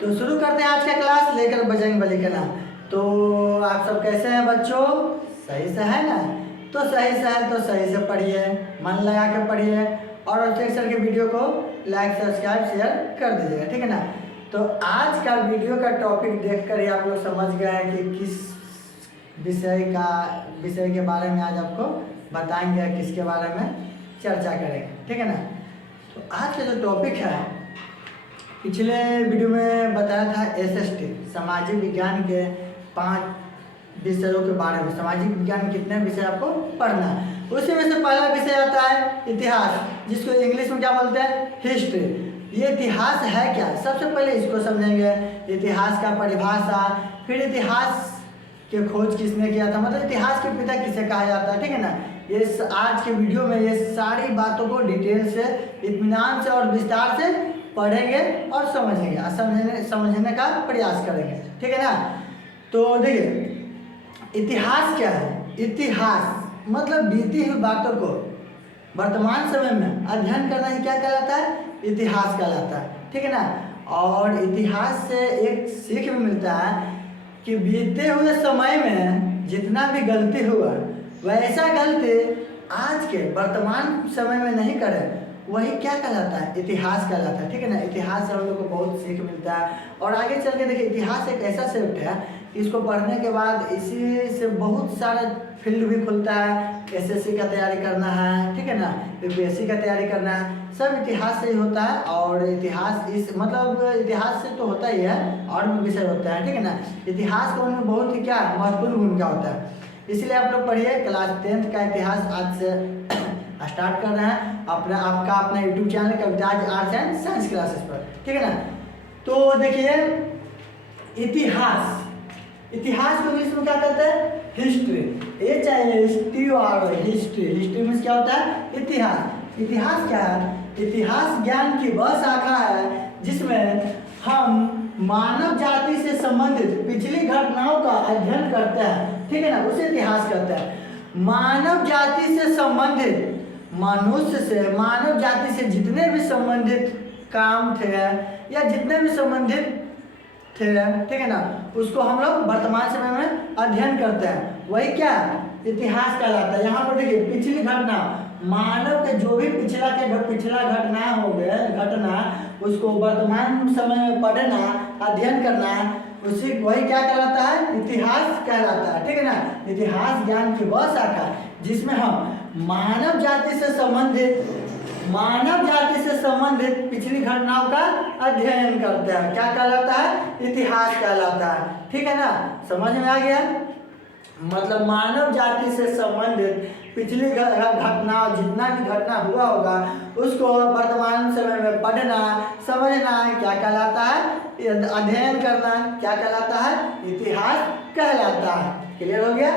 तो शुरू करते हैं आज का क्लास लेकर बजरंग बली का नाम। तो आप सब कैसे हैं बच्चों? सही से है ना? तो सही से है तो सही से पढ़िए, मन लगा के पढ़िए और अभिषेक सर के वीडियो को लाइक सब्सक्राइब शेयर कर दीजिएगा, ठीक है ना। तो आज का वीडियो का टॉपिक देखकर ही आप लोग समझ गए हैं कि किस विषय के बारे में आज आपको बताएंगे, किसके बारे में चर्चा करेंगे, ठीक है ना। तो आज का जो टॉपिक है, पिछले वीडियो में बताया था एसएसटी सामाजिक विज्ञान के 5 विषयों के बारे में। सामाजिक विज्ञान में कितने विषय आपको पढ़ना है, उसी में से पहला विषय आता है इतिहास, जिसको इंग्लिश में क्या बोलते हैं? हिस्ट्री। ये इतिहास है क्या, सबसे पहले इसको समझेंगे। इतिहास का परिभाषा, फिर इतिहास के खोज किसने किया था, मतलब इतिहास के पिता किसे कहा जाता है, ठीक है ना। ये आज के वीडियो में ये सारी बातों को डिटेल से, इत्मीनान से और विस्तार से पढ़ेंगे और समझेंगे और समझने का प्रयास करेंगे, ठीक है ना। तो देखिए इतिहास क्या है? इतिहास मतलब बीती हुई बातों को वर्तमान समय में अध्ययन करना ही क्या कहलाता है? इतिहास कहलाता है, ठीक है ना। और इतिहास से एक सीख भी मिलता है कि बीते हुए समय में जितना भी गलती हुआ वैसा गलती आज के वर्तमान समय में नहीं करे, वही क्या कहलाता है? इतिहास कहलाता है, ठीक है ना। इतिहास से हम लोग को बहुत सीख मिलता है। और आगे चल के देखिए, इतिहास एक ऐसा सब्जेक्ट है कि इसको पढ़ने के बाद इसी से बहुत सारा फील्ड भी खुलता है। एसएससी का तैयारी करना है, ठीक है ना, यूपीएससी का तैयारी करना है, सब इतिहास से ही होता है। और इतिहास इतिहास से तो होता ही है, और भी विषय होते हैं, ठीक है ना। इतिहास का उनमें बहुत ही क्या महत्वपूर्ण भूमिका होता है। इसलिए आप लोग पढ़िए। क्लास 10th का इतिहास आज से स्टार्ट कर रहे हैं आपका YouTube channel Kavita's arts and science classes पर, ठीक है ना। तो देखिए इतिहास को इंग्लिश में क्या कहते हैं? हिस्ट्री। हिस्ट्री मीन्स क्या होता है? इतिहास। इतिहास क्या है? इतिहास ज्ञान की वह शाखा है जिसमें हम मानव जाति से संबंधित पिछली घटनाओं का अध्ययन करते हैं, ठीक है ना, उसे इतिहास कहते हैं। मानव जाति से संबंधित, मनुष्य से, मानव जाति से जितने भी संबंधित काम थे या जितने भी संबंधित थे, ठीक है ना, उसको हम लोग वर्तमान समय में अध्ययन करते हैं, वही क्या इतिहास कहलाता है। यहाँ पर देखिए पिछली घटना, मानव के जो भी पिछला घटना हो गया घटना, उसको वर्तमान समय में पढ़ना, अध्ययन करना, वही क्या कहलाता है? इतिहास कहलाता है, ठीक है ना। इतिहास ज्ञान की वह शाखा जिसमें हम मानव जाति से संबंधित पिछली घटनाओं का अध्ययन करते हैं, क्या कहलाता है? इतिहास कहलाता है, ठीक है ना। समझ में आ गया? मतलब मानव जाति से संबंधित पिछली घटना, जितना भी घटना हुआ होगा उसको वर्तमान समय में पढ़ना, समझना क्या कहलाता है? अध्ययन करना क्या कहलाता है? इतिहास कहलाता है। क्लियर हो गया?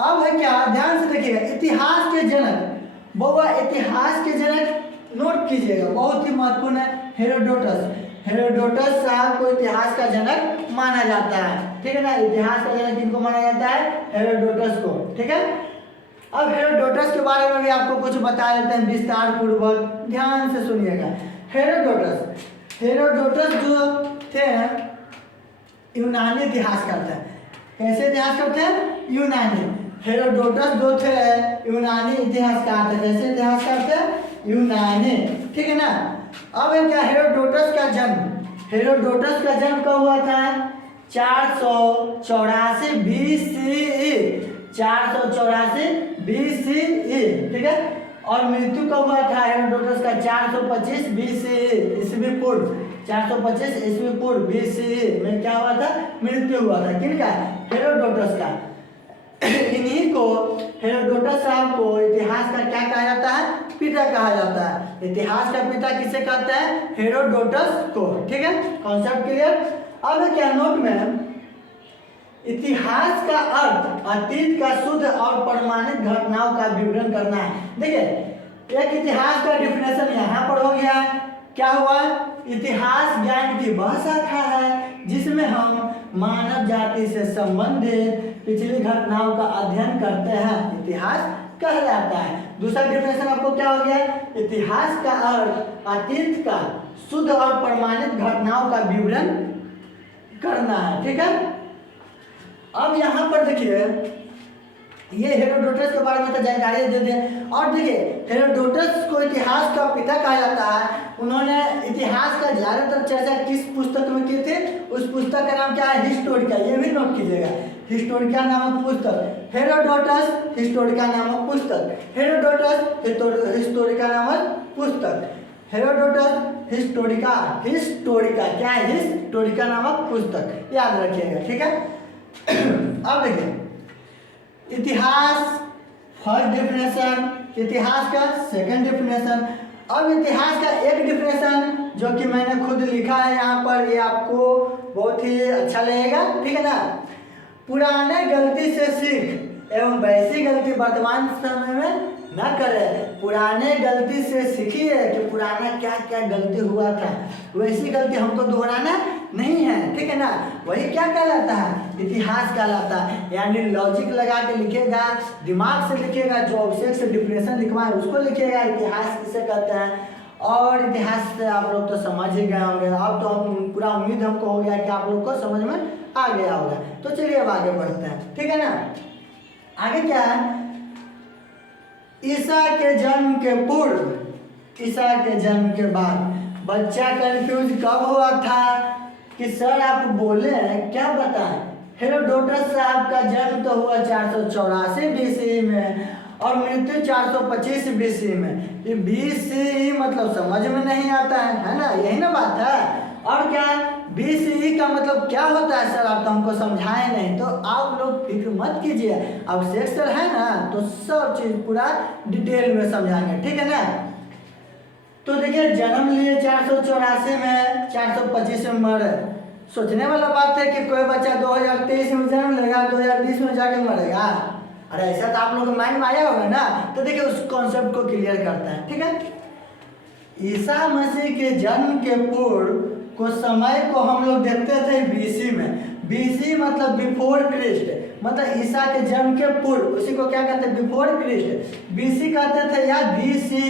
अब है क्या, ध्यान से देखिएगा। इतिहास के जनक, इतिहास के जनक नोट कीजिएगा, बहुत ही महत्वपूर्ण है। हेरोडोटस साहब को इतिहास का जनक माना जाता है, ठीक है ना। इतिहास का जनक किनको माना जाता है? हेरोडोटस को, ठीक है। अब हेरोडोटस के बारे में भी आपको कुछ बता देते हैं विस्तार पूर्वक, ध्यान से सुनिएगा। हेरोडोटस जो थे यूनानी इतिहास करते हैं। कैसे इतिहास करते हैं? यूनानी। हेरोडोटस जो थे यूनानी इतिहासकार थे। कैसे इतिहास करते हैं? यूनानी, ठीक है ना। अब है क्या, हेरोडोटस का जन्म कब हुआ था? 484 BCE, 484 BCE, ठीक है। और मृत्यु कब हुआ था हेरोडोटस का? 425 BCE ईस्वी पूर्व, 425 ईस्वी पूर्व BCE में क्या हुआ था? मृत्यु हुआ था। किनका? हेरोडोटस का। इन्हीं को, हेरोडोटस साहब को इतिहास का क्या कहा जाता है? पिता कहा जाता है। इतिहास का पिता किसे कहते हैं? हेरोडोटस को, ठीक है। Concept clear? अब क्या नोट में, इतिहास का अर्थ अतीत का शुद्ध और प्रमाणित घटनाओं का विवरण करना है। देखिए एक इतिहास का डिफिनेशन यहाँ पर हो गया। क्या हुआ? इतिहास ज्ञान की वह शाखा है जिसमें हम मानव जाति से संबंधित पिछली घटनाओं का अध्ययन करते हैं, इतिहास कहलाता है। दूसरा डिफिनेशन आपको क्या हो गया? इतिहास का अर्थ अतीत का शुद्ध और प्रमाणित घटनाओं का विवरण करना है, ठीक है। अब यहाँ पर देखिए ये हेरोडोटस के बारे में तो जानकारी दे दें। और देखिए हेरोडोटस को इतिहास का पिता कहा जाता है। उन्होंने इतिहास का ज़्यादातर चर्चा किस पुस्तक में की थी? उस पुस्तक का नाम क्या है? हिस्टोरिका। ये भी नोट कीजिएगा, हिस्टोरिका नामक पुस्तक, हेरोडोटस हिस्टोरिका नामक पुस्तक, हेरोडोटस हिस्टोरिका नामक पुस्तक, हेरोडोटस हिस्टोरिका, हिस्टोरिका क्या है? हिस्टोरिका नामक पुस्तक, याद रखिएगा, ठीक है। अब देखिए इतिहास फर्स्ट डेफिनेशन, इतिहास का सेकंड डेफिनेशन। अब इतिहास का एक डेफिनेशन जो कि मैंने खुद लिखा है यहाँ पर, ये आपको बहुत ही अच्छा लगेगा, ठीक है ना। पुराने गलती से सीख एवं वैसी गलती वर्तमान समय में न करें। पुराने गलती से सीखिए कि पुराना क्या क्या गलती हुआ था, वैसी गलती हमको दोहराना नहीं है, ठीक है ना। वही क्या कहलाता है? इतिहास कहलाता है। यानी लॉजिक लगा के लिखेगा, दिमाग से लिखेगा, जो ऑब्जेक्ट से डिफिनेशन लिखवाए उसको लिखेगा, इतिहास किसे कहते हैं। और इतिहास से आप लोग तो समझ ही गए होंगे। अब तो हम पूरा उम्मीद हमको हो गया कि आप लोग को समझ में आ गया होगा। तो चलिए अब आगे बढ़ते हैं, ठीक है ना। आगे क्या है? ईसा के जन्म के पूर्व, ईसा के जन्म के बाद। बच्चा कंफ्यूज कब हुआ था कि सर आप बोले क्या बताएं? हेरोडोटस साहब का जन्म तो हुआ 484 बीसी में और मृत्यु 425 बीसी में। ये बीसी मतलब समझ में नहीं आता है ना, यही ना बात है। और क्या बीसी का मतलब क्या होता है सर? आप तो हमको समझाए नहीं। तो आप लोग फिक्र मत कीजिए, अब सेक्शन है ना तो सब चीज़ पूरा डिटेल में समझाएंगे, ठीक है ना। तो देखिए जन्म लिए 484 में, 425 में मरे। सोचने वाला बात है कि कोई बच्चा 2023 में जन्म लेगा, 2020 में जाके मरेगा। अरे ऐसा तो आप लोग के माइंड में आया होगा ना। तो देखिए उस कॉन्सेप्ट को क्लियर करते हैं, ठीक है। ईसा मसीह के जन्म के पूर्व को समय को हम लोग देखते थे बीसी में। बीसी मतलब बिफोर क्रिस्ट, मतलब ईसा के जन्म के पूर्व, उसी को क्या कहते हैं? Before Christ. बीसी कहते थे या बीसी,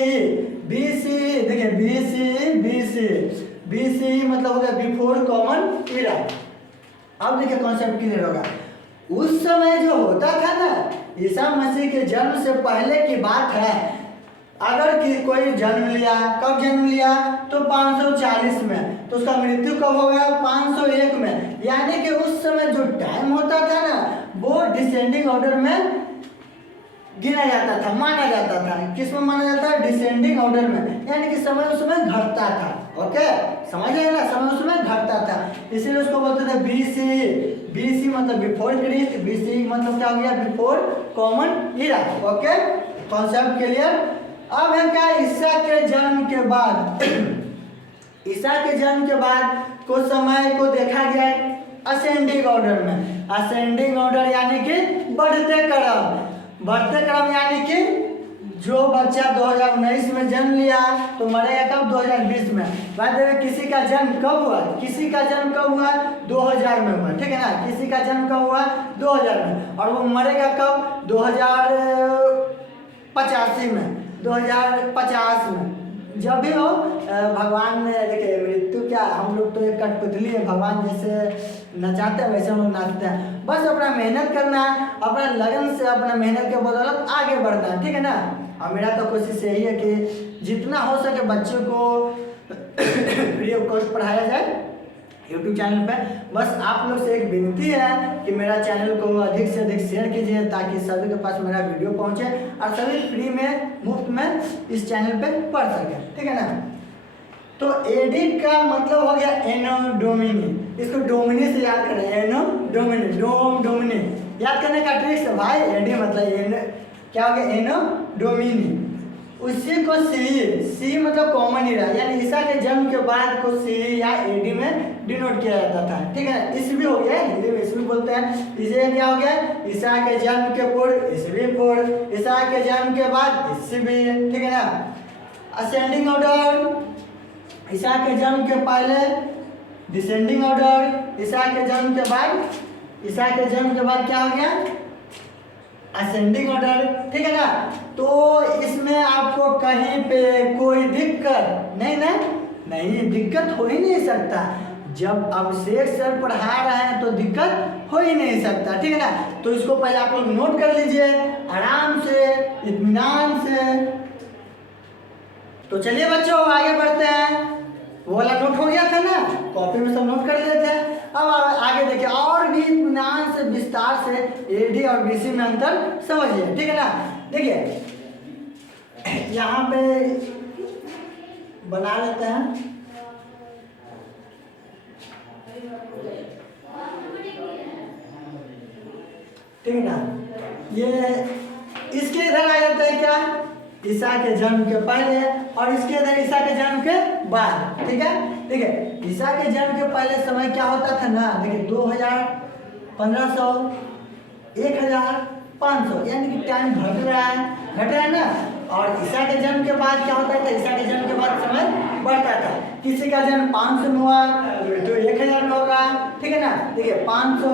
बीसी देखिए बीसी, बीसी, बीसी मतलब हो गया बिफोर कॉमन इरा। अब देखिए कॉन्सेप्ट क्लियर होगा। उस समय जो होता था ना, ईसा मसीह के जन्म से पहले की बात है। अगर कि कोई जन्म लिया, कब जन्म लिया? तो 540 में, तो उसका मृत्यु कब हो गया? 501 में। यानी कि उस समय जो टाइम होता था ना वो डिसेंडिंग ऑर्डर में गिना जाता था, माना जाता था। किस में माना जाता है? डिसेंडिंग ऑर्डर में। यानी कि समय उसमें घटता था। ओके, समझ रहे ना, समय उसमें घटता था, इसीलिए उसको बोलते थे बीसी। बीसी मतलब बिफोर क्रिस्ट, बीसी मतलब क्या हो गया? बिफोर कॉमन इरा। Okay, concept clear. अब है क्या? ईसा के जन्म के बाद, ईसा के जन्म के बाद कुछ समय को देखा गया असेंडिंग ऑर्डर में। असेंडिंग ऑर्डर यानी कि बढ़ते क्रम, बढ़ते क्रम यानी कि जो बच्चा 2019 में जन्म लिया तो मरेगा कब? 2020 में। बात है किसी का जन्म कब हुआ? किसी का जन्म कब हुआ? 2000 में हुआ, ठीक है ना। किसी का जन्म कब हुआ? 2000 में, और वो मरेगा कब? 2085 में, 2050 में, जब भी हो। भगवान ने देखिए मृत्यु क्या, हम लोग तो एक कठपुतली है, भगवान जैसे नचाते हैं वैसे हम लोग नाचते हैं। बस अपना मेहनत करना है, अपना लगन से अपना मेहनत के बदौलत आगे बढ़ना है, ठीक है ना। और मेरा तो कोशिश यही है कि जितना हो सके बच्चों को फ्री ऑफ कॉस्ट पढ़ाया जाए यूट्यूब चैनल पे। बस आप लोग से एक विनती है कि मेरा चैनल को अधिक से अधिक शेयर कीजिए ताकि सभी के पास मेरा वीडियो पहुंचे और सभी फ्री में, मुफ्त में इस चैनल पे पढ़ सकें, ठीक है ना। तो एडी का मतलब हो गया एनो डोमिनी। इसको डोमिनी से याद करें, एनो डोमिनी, डोम डोमिनी याद करने का ट्रिक्स है भाई। एडी मतलब क्या हो गया? एनो डोमिनी। उसी को सी मतलब कॉमन इरा, यानी ईसा के जन्म के बाद को सी या एडी में डिनोट किया जाता था, ठीक है। ईस्वी हो गया, हिंदी में ईस्वी बोलते हैं। इसे क्या हो गया? ईसा के जन्म के पूर्व ईस्वी पूर्व, ईसा के जन्म के बाद ईस्वी, ठीक है ना। असेंडिंग ऑर्डर, ईसा के जन्म के पहले डिसेंडिंग ऑर्डर, ईसा के जन्म के बाद, ईसा के जन्म के बाद क्या हो गया? असेंडिंग ऑर्डर, ठीक है ना। तो इसमें आपको कहीं पे कोई दिक्कत नहीं, दिक्कत हो ही नहीं सकता। जब अभिषेक सर पढ़ा रहे हैं तो दिक्कत हो ही नहीं सकता, ठीक है ना। तो इसको पहले आप लोग नोट कर लीजिए आराम से, इत्मीनान से। तो चलिए बच्चों आगे बढ़ते हैं। वो वाला नोट हो गया था ना, कॉपी में सब नोट कर लेते हैं। अब आगे देखिए और भी इत्मीनान से विस्तार से एडी और बीसी में अंतर समझिए, ठीक है ना। देखिए यहाँ पे बना लेते हैं, ठीक है ना। ये इसके इधर आ जाता है क्या, ईसा के जन्म के पहले, और इसके इधर ईसा के जन्म के बाद, ठीक है। ठीक है, ईसा के जन्म के पहले समय क्या होता था ना, देखिए 2000, 1500, 1500, यानी कि टाइम घट रहा है ना। और ईसा के जन्म के बाद क्या होता था, ईसा के जन्म के बाद समय बढ़ता था। किसी का जन्म 500 में हुआ तो 1000 में होगा, ठीक है ना। देखिए 500,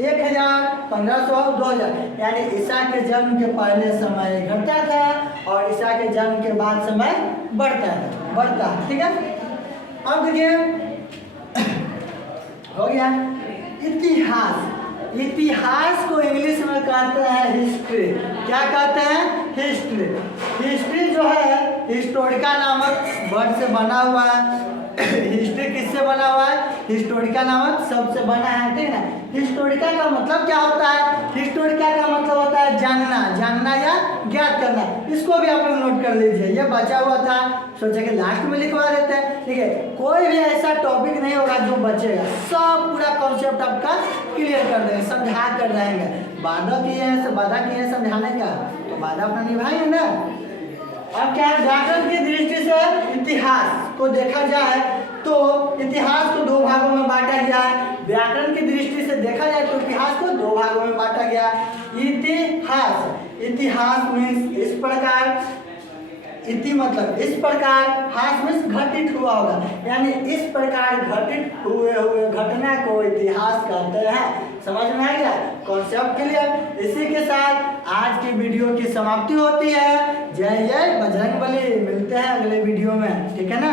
1000, 1500, 2000, यानी ईसा के जन्म के पहले समय घटता था और ईसा के जन्म के बाद समय बढ़ता, ठीक है। अब देखिए हो गया इतिहास। इतिहास को इंग्लिश में कहते हैं हिस्ट्री। क्या कहते हैं, हिस्ट्री। हिस्ट्री जो है हिस्टोरिका नामक वर्ड से बना हुआ है। हिस्ट्री किससे बना हुआ है, हिस्टोरिका नामक शब्द से बना है, ठीक है ना। हिस्टोरिका का मतलब क्या होता है, हिस्टोरिका का मतलब होता है जानना या ज्ञात करना। इसको भी आप लोग नोट कर लीजिए, ये बचा हुआ था, सोचा कि लास्ट में लिखवा देते हैं, ठीक है। कोई भी ऐसा टॉपिक नहीं होगा जो बचेगा, सब पूरा कॉन्सेप्ट आपका क्लियर कर देंगे, समझा कर रहेंगे। वादा किए हैं समझाने का, तो वादा अपना निभाएंगे ना। अब क्या है, व्याकरण की दृष्टि से इतिहास को देखा जाए तो इतिहास को दो भागों में बांटा गया है। व्याकरण की दृष्टि से देखा जाए तो इतिहास को दो भागों में बांटा गया है। इतिहास मीन्स इस प्रकार, इति मतलब इस प्रकार, हास मीन्स घटित हुआ होगा, यानी इस प्रकार घटित हुए घटना को इतिहास कहते हैं। समझ में आ गया, कॉन्सेप्ट क्लियर। इसी के साथ आज की वीडियो की समाप्ति होती है। जय जय बजरंगबली। मिलते हैं अगले वीडियो में, ठीक है ना।